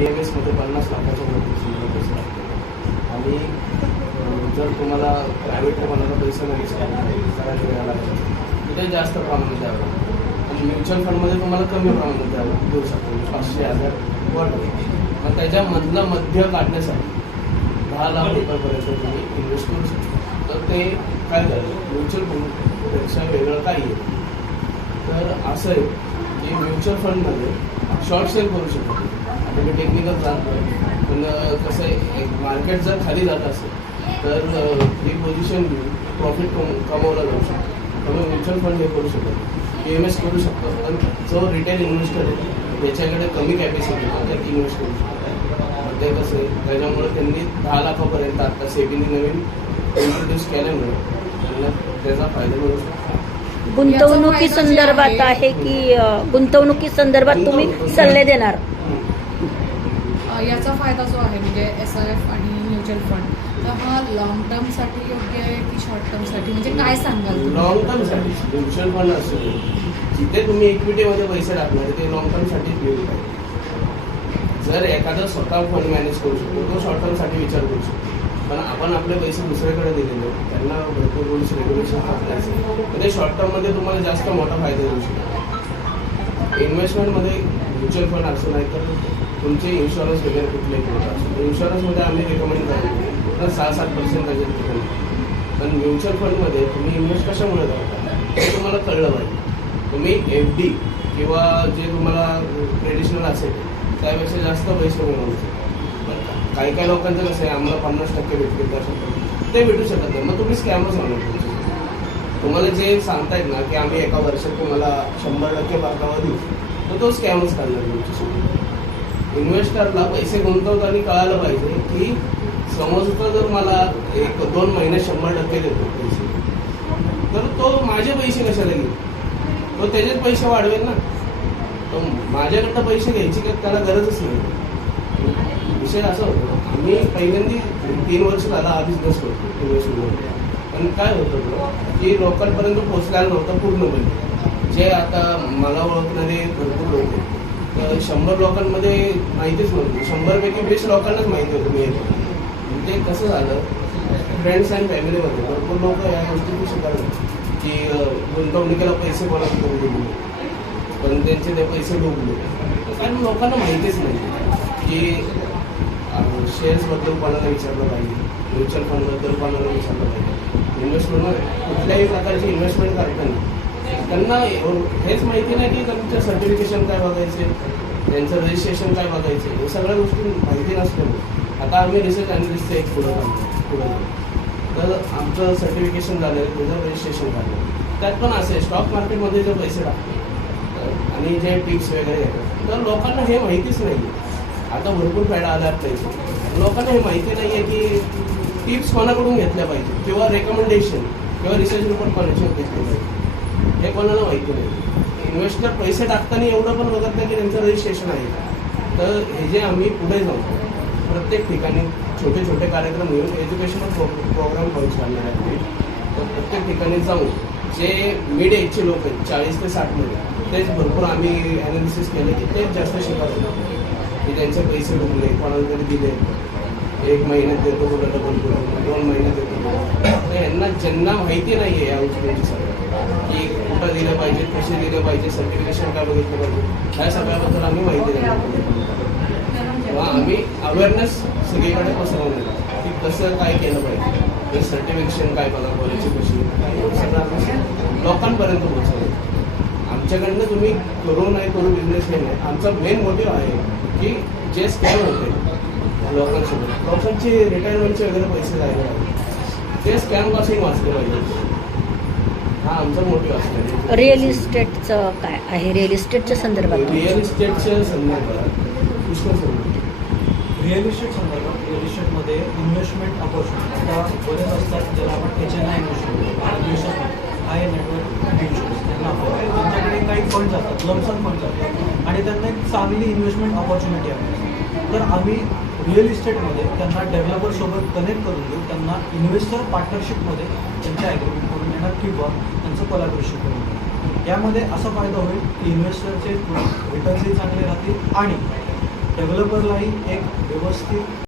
बी M एसमध्ये पन्नास लाखाच्या वरती पैसे आणि जर तुम्हाला प्रायव्हेट कोणाला पैसे नाही करायला वेळा लागला. तिथे जास्त प्रमाणात द्यावं. आणि म्युच्युअल फंडमध्ये तुम्हाला कमी प्रमाणात द्यावं. देऊ शकतो. पाचशे हजार वर. मग त्याच्यामधलं मध्य काढण्यासाठी दहा लाख रुपयापर्यंत तुम्ही इन्व्हेस्ट करू शकता. तर ते काय झालं? म्युच्युअल फंडपेक्षा वेगळं काही आहे. तर असं आहे. की म्युच्युअल फंडमध्ये शॉर्ट सेल करू शकतो. आता मी टेक्निकल जात नाही पण कसं आहे मार्केट जर खाली जात असेल तर ही पोझिशन घेऊन प्रॉफिट कमवला जाऊ शकतो. त्यामुळे म्युच्युअल फंड हे करू शकतो. पी एम एस करू शकतो. पण जो रिटेल इन्व्हेस्टर आहे त्याच्याकडे कमी कॅपॅसिटी आहे त्यात इन्व्हेस्ट करू शकतो. ते कसं आहे त्याच्यामुळे त्यांनी दहा लाखापर्यंत आत्ता सेबीने नवीन इंट्रोड्यूस केल्यामुळे त्यांना त्याचा फायदा मिळू शकतो. गुंतवणुकी संदर्भात आहे की गुंतवणुकी संदर्भात तुम्ही सल्ले देणार? याचा फायदा जो आहे म्हणजे एस आय एफ आणि म्युच्युअल फंड तर हा लॉंग टर्मसाठी योग्य आहे की शॉर्ट टर्मसाठी म्हणजे काय सांगाल तुम्ही? लॉंग टर्मसाठी म्युच्युअल फंड असू दे जिथे तुम्ही इक्विटीमध्ये पैसे टाकणार ते लॉंग टर्मसाठी उपयोगी आहे. जर एखादा स्वतः फंड मॅनेज करू शकतो तो शॉर्ट टर्मसाठी विचार करू शकतो. पण आपण आपले पैसे दुसऱ्याकडे दिलेले त्यांना भरपूर रूल्स रेग्युलेशन वापरायचे ते शॉर्ट टर्ममध्ये तुम्हाला जास्त मोठा फायदा देऊ शकतो इन्व्हेस्टमेंटमध्ये म्युच्युअल फंड असं नाही तर तुमचे इन्शुरन्स वगैरे कुठले असतो इन्शुरन्समध्ये आम्ही रेकमेंड करतो तर सहा सात पर्सेंट त्याच्यात रिटर्न पण म्युच्युअल फंडमध्ये तुम्ही इन्व्हेस्ट कशामुळे करता? हे तुम्हाला कळलं पाहिजे. तुम्ही एफ डी किंवा जे तुम्हाला ट्रेडिशनल असेल त्यापेक्षा जास्त पैसे मिळवू शकता काही काही लोकांचं कसं आहे आम्हाला पन्नास टक्के भेटतील दर्शन ते भेटू शकत नाही. मग तुम्ही स्कॅमच होणार तुमचे. तुम्हाला जे सांगतायत ना की आम्ही एका वर्षात तुम्हाला शंभर टक्के परतावा देऊ. तर तो स्कॅमच करणार तुमच्यासोबत इन्व्हेस्टरला पैसे गुंतवताना कळायला पाहिजे की समजता जर मला एक दोन महिने शंभर टक्के देतो पैसे तर तो माझे पैसे कशाला घेईल? तो त्याचेच पैसे वाढवेल ना. तो माझ्याकडनं पैसे घ्यायची त्याला गरजच नाही. विषय असा होतो आम्ही पहिल्यांदा तीन वर्ष झाला आधीच बिझनेस करतो वर्ष पण काय होतं की लोकांपर्यंत पोहोचलेलं नव्हतं पूर्णपणे. जे आता मला ओळखणारे भरपूर लोक आहेत. तर शंभर लोकांमध्ये माहितीच नव्हती. शंभरपैकी वीस लोकांनाच माहिती होतं मी येतो. म्हणजे कसं झालं फ्रेंड्स अँड फॅमिलीमध्ये भरपूर लोक या गोष्टीची शिकायला की गुंतवणुकीला पैसे कोणाला करून दिले पण त्यांचे ते पैसे डुबले. कारण लोकांना माहितीच नाही. की शेअर्सबद्दल कोणाला विचारलं पाहिजे? म्युच्युअल फंडबद्दल कोणाला विचारलं पाहिजे? इन्व्हेस्टमेंट कुठल्याही प्रकारची इन्व्हेस्टमेंट करताना त्यांना हेच माहिती नाही की त्यांचं सर्टिफिकेशन काय बघायचे त्यांचं रजिस्ट्रेशन काय बघायचे हे सगळ्या गोष्टी माहिती नसल्यामुळे. आता आम्ही रिसर्च अनालिस्टचं एक पुढं पुढं तर आमचं सर्टिफिकेशन झालं त्याचं रजिस्ट्रेशन झालं. त्यात पण असे स्टॉक मार्केटमध्ये जे पैसे टाकतात आणि जे टिप्स वगैरे येतात तर लोकांना हे माहितीच नाही आता भरपूर फायदा आला आपल्या लोकांना हे माहिती नाही आहे की टिप्स कोणाकडून घेतल्या पाहिजे किंवा रेकमेंडेशन किंवा रिसर्च रिपोर्ट कोणाचे घेतले पाहिजे हे कोणाला माहिती नाही. इन्व्हेस्टर पैसे टाकताना एवढं पण बघत नाही की त्यांचं रजिस्ट्रेशन आहे. तर हे जे आम्ही पुढे जाऊ प्रत्येक ठिकाणी छोटे छोटे कार्यक्रम घेऊन एज्युकेशनल प्रो प्रोग्राम करू चालणार आहे तर प्रत्येक ठिकाणी जाऊन जे मिड एजचे लोक आहेत चाळीस ते साठ मिड तेच भरपूर आम्ही ॲनालिसिस केले की तेच जास्त शिकायला की त्यांचे पैसे डुबले कोणाला तरी दिले. एक महिन्यात देतो कुठं डबल करून दोन महिन्यात देतो तर यांना ज्यांना माहिती नाही आहे या गोष्टींची सगळं की कुठं दिलं पाहिजे कसे दिले पाहिजे सर्टिफिकेशन काय बघितलं पाहिजे ह्या सगळ्याबद्दल आम्ही माहिती नाही. तेव्हा आम्ही अवेअरनेस सगळीकडे पसरवणार की कसं काय केलं पाहिजे. हे सर्टिफिकेशन काय बघा कॉलेजची कशी सगळं लोकांपर्यंत पोहोचवलं आमच्याकडनं तुम्ही करू नाही करू बिझनेस हे नाही आमचा मेन मोटिव्ह आहे. की जे स्कॅम होते लोकांसोबत. लोकांचे रिटायरमेंटचे वगैरे पैसे जायला ते स्कॅमपासून वाचले पाहिजे. हा आमचा मोटिव्ह असतो. रिअल इस्टेटचं काय आहे? रिअल इस्टेटच्या संदर्भात रिअल इस्टेटच्या संदर्भात पुष्कळ संदर्भ रिअल इस्टेट संदर्भात रिअल इस्टेटमध्ये इन्व्हेस्टमेंट अपॉर्च्युनिटी आता बरेच असतात ज्याला आपण H N I investment high network insurance त्यांना त्यांच्याकडे काही फंड जातात लमसम फंड जातात आणि त्यांना एक चांगली इन्व्हेस्टमेंट अपॉर्च्युनिटी आहे. तर आम्ही रिअल इस्टेटमध्ये त्यांना डेव्हलपरसोबत कनेक्ट करून देऊ त्यांना इन्व्हेस्टर पार्टनरशिपमध्ये त्यांचे ॲग्रीमेंट करून देणार किंवा त्यांचं कोलॅबरेशन करून देणार. यामध्ये असा फायदा होईल की इन्व्हेस्टरचे रिटर्न्सही चांगले राहतील आणि डेव्हलपरलाही एक व्यवस्थित